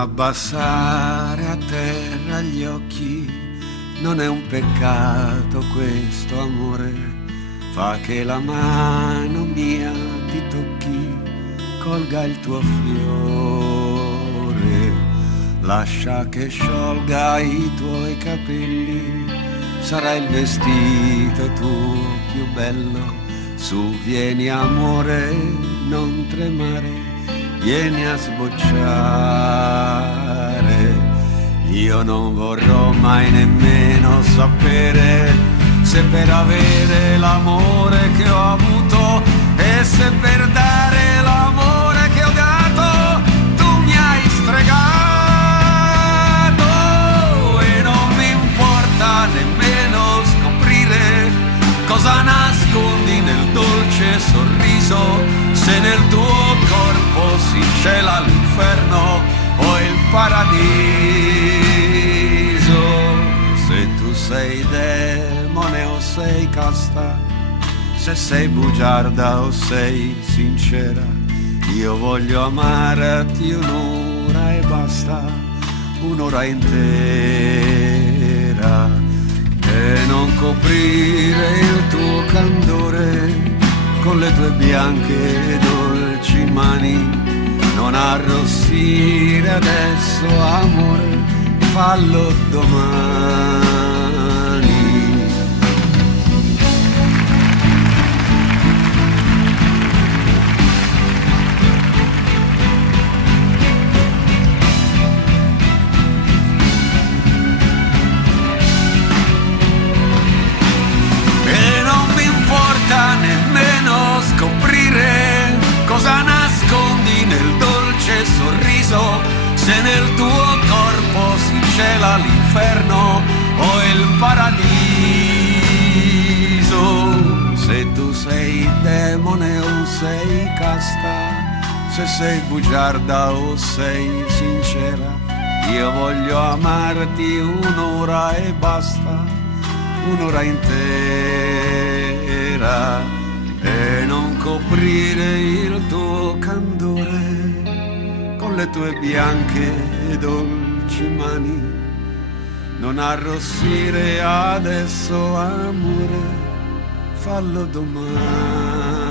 abbassare a terra gli occhi, non è un peccato questo amore, fa che la mano mia ti tocchi, colga il tuo fiore, lascia che sciolga i tuoi capelli, sarà il vestito tuo più bello, su vieni amore, non tremare, vieni a sbocciare. Io non vorrò mai nemmeno sapere se per avere l'amore che ho avuto e se per dare l'amore che ho dato tu mi hai stregato. E non mi importa nemmeno scoprire cosa nascondi nel dolce sorriso, se nel tuo corpo si cela l'inferno o il paradiso. Se tu sei demone o sei casta, se sei bugiarda o sei sincera, io voglio amarti un'ora e basta, un'ora intera, e non coprire il tuo candore con le tue bianche e dolci mani. Non arrossire adesso, amore, fallo domani. E non mi importa nemmeno scoprire cosa nascondi nel dolce sorriso, se nel tuo corpo si cela l'inferno o il paradiso. Se tu sei demone o sei casta, se sei bugiarda o sei sincera, io voglio amarti un'ora e basta, un'ora intera, e non coprire il tuo candore con le tue bianche e dolci mani. Non arrossire adesso, amore, fallo domani.